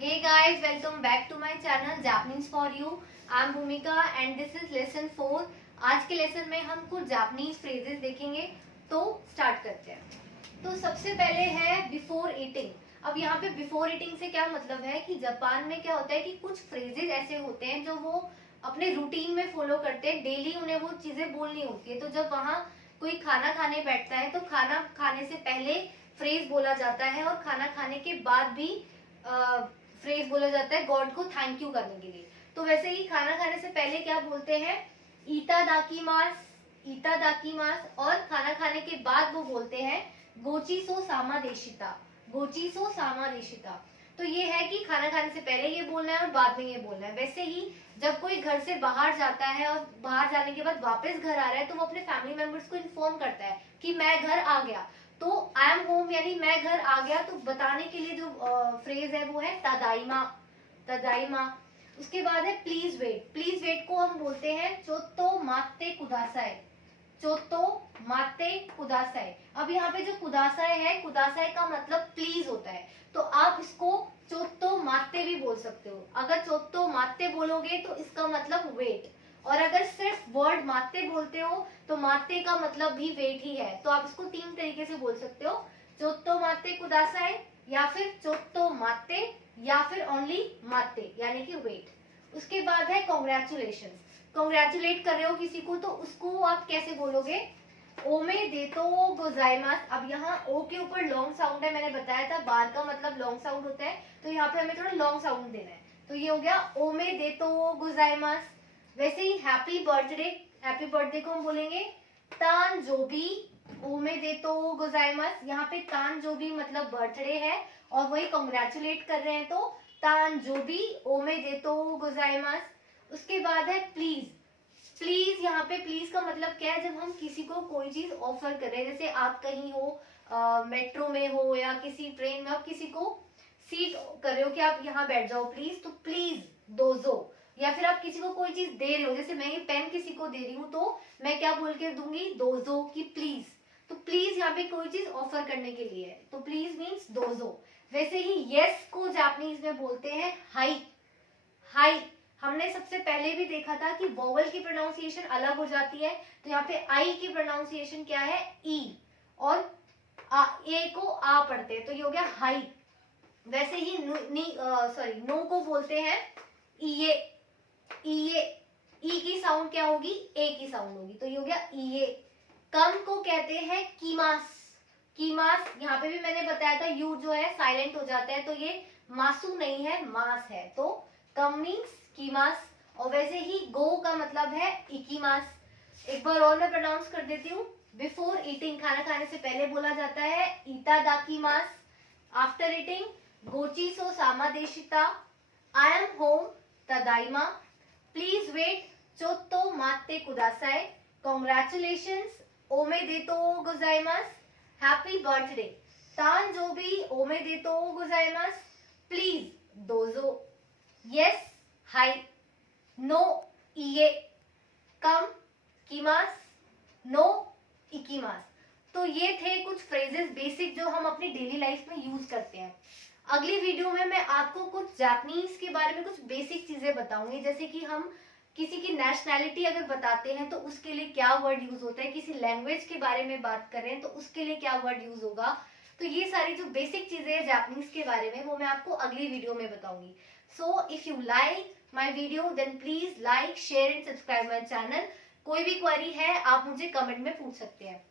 Hey guys, welcome back to my channel Japanese for you. I am Bhumika and this is lesson 4. आज के lesson में हम कुछ Japanese phrases देखेंगे, तो स्टार्ट करते हैं। तो सबसे पहले है बिफोर ईटिंग। अब यहाँ पे बिफोर ईटिंग से क्या मतलब है कि जापान में क्या होता है कि कुछ फ्रेजेस ऐसे होते हैं जो वो अपने रूटीन में फॉलो करते हैं, डेली उन्हें वो चीजें बोलनी होती है। तो जब वहाँ कोई खाना खाने बैठता है तो खाना खाने से पहले फ्रेज बोला जाता है और खाना खाने के बाद भी फ्रेज बोला जाता है गॉड को थैंक यू करने के लिए। तो वैसे ही खाना खाने से पहले क्या बोलते हैं, ईटादाकीमास, ईटादाकीमास, और खाना खाने के बाद वो बोलते हैं गोचीसो सामादेशिता, गोचीसो सामादेशिता। तो ये है कि खाना खाने से पहले ये बोलना है और बाद में ये बोलना है। वैसे ही जब कोई घर से बाहर जाता है और बाहर जाने के बाद वापस घर आ रहा है तो वो अपने फैमिली मेंबर्स को इन्फॉर्म करता है कि मैं घर आ गया। तो आई एम होम यानी मैं घर आ गया, तो बताने के लिए जो फ्रेज है वो है तदाइमा, तदाइमा। उसके बाद है प्लीज वेट। प्लीज वेट को हम बोलते हैं चोत्तो मात्ते कुदासाई, चोत्तो मात्ते कुदासाई। अब यहाँ पे जो कुदासाई है, कुदासाई का मतलब प्लीज होता है, तो आप इसको चोत्तो मात्ते भी बोल सकते हो। अगर चोत्तो मात्ते बोलोगे तो इसका मतलब वेट, और अगर सिर्फ वर्ड मात्ते बोलते हो तो मात्ते का मतलब भी वेट ही है। तो आप इसको तीन तरीके से बोल सकते हो, चोत्तो मात्ते कुदासाई, या फिर चोत्तो मात्ते, या फिर ओनली मात्ते यानी कि वेट। उसके बाद है कॉन्ग्रेचुलेशन। कॉन्ग्रेचुलेट कर रहे हो किसी को तो उसको आप कैसे बोलोगे, ओमे देतो गोजाइमास। अब यहाँ ओ के ऊपर लॉन्ग साउंड है, मैंने बताया था बार का मतलब लॉन्ग साउंड होता है, तो यहाँ पे हमें थोड़ा लॉन्ग साउंड देना है। तो ये हो गया ओमे देतो गोजाइमास। वैसे ही हैप्पी बर्थडे, हैप्पी बर्थडे को हम बोलेंगे तान जोबी ओमे देतो गोजाइमास। यहाँ पे तान जोबी मतलब बर्थडे है और वही कॉन्ग्रेचुलेट कर रहे हैं, तो तान जोबी ओमे देतो गोजाइमास। उसके बाद है प्लीज। प्लीज, यहाँ पे प्लीज का मतलब क्या है, जब हम किसी को कोई चीज ऑफर कर रहे हैं, जैसे आप कहीं हो मेट्रो में हो या किसी ट्रेन में, आप किसी को सीट कर रहे हो कि आप यहाँ बैठ जाओ प्लीज, तो प्लीज दोजो। या फिर आप किसी को कोई चीज दे रहे हो, जैसे मैं ये पेन किसी को दे रही हूँ तो मैं क्या बोल के दूंगी, दोजो की प्लीज। तो प्लीज यहाँ पे कोई चीज ऑफर करने के लिए है, तो प्लीज मीन्स दोजो। वैसे ही यस को जापानीज में बोलते हैं हाई, हाई। हमने सबसे पहले भी देखा था कि वोवल की प्रोनाउंसिएशन अलग हो जाती है, तो यहाँ पे आई की प्रोनाउंसिएशन क्या है, ई, और ए को आ पढ़ते हैं, तो ये हो गया हाई। वैसे ही नो को बोलते हैं ईए, ईए, ई की साउंड क्या होगी, ए की साउंड होगी, तो ये हो गया ईए। कम को कहते हैं कीमास, कीमास। यहाँ पे भी मैंने बताया था यू जो है साइलेंट हो जाता है, तो ये मासू नहीं है, मास है, तो कम मीन्स कीमास। और वैसे ही गो का मतलब है इकीमास। एक बार और मैं प्रोनाउंस कर देती हूँ। बिफोर ईटिंग खाना खाने से पहले बोला जाता है इतादाकीमास। आफ्टर ईटिंग गोचीसो सामादेशिता। आई एम होम तदाइमा। प्लीज वेट चोत्तो मात्ते कुदासाई। कॉन्ग्रेचुलेशंस ओमे देतो गोजाइमास। हैप्पी बर्थडे तानजोबी ओमे देतो गोजाइमास। प्लीज दोजो। यस हाई, नो ईए, कम कीमास, नो इकीमास। तो ये थे कुछ फ्रेजेस बेसिक जो हम अपनी डेली लाइफ में यूज करते हैं। अगली वीडियो में मैं आपको कुछ जापानीज के बारे में कुछ बेसिक चीजें बताऊंगी, जैसे कि हम किसी की नेशनैलिटी अगर बताते हैं तो उसके लिए क्या वर्ड यूज होता है, किसी लैंग्वेज के बारे में बात कर रहे हैं तो उसके लिए क्या वर्ड यूज होगा। तो ये सारी जो बेसिक चीजें हैं जापानीज के बारे में वो मैं आपको अगली वीडियो में बताऊंगी। So if you like my video then please like share and subscribe my channel. कोई भी क्वेरी है आप मुझे कमेंट में पूछ सकते हैं।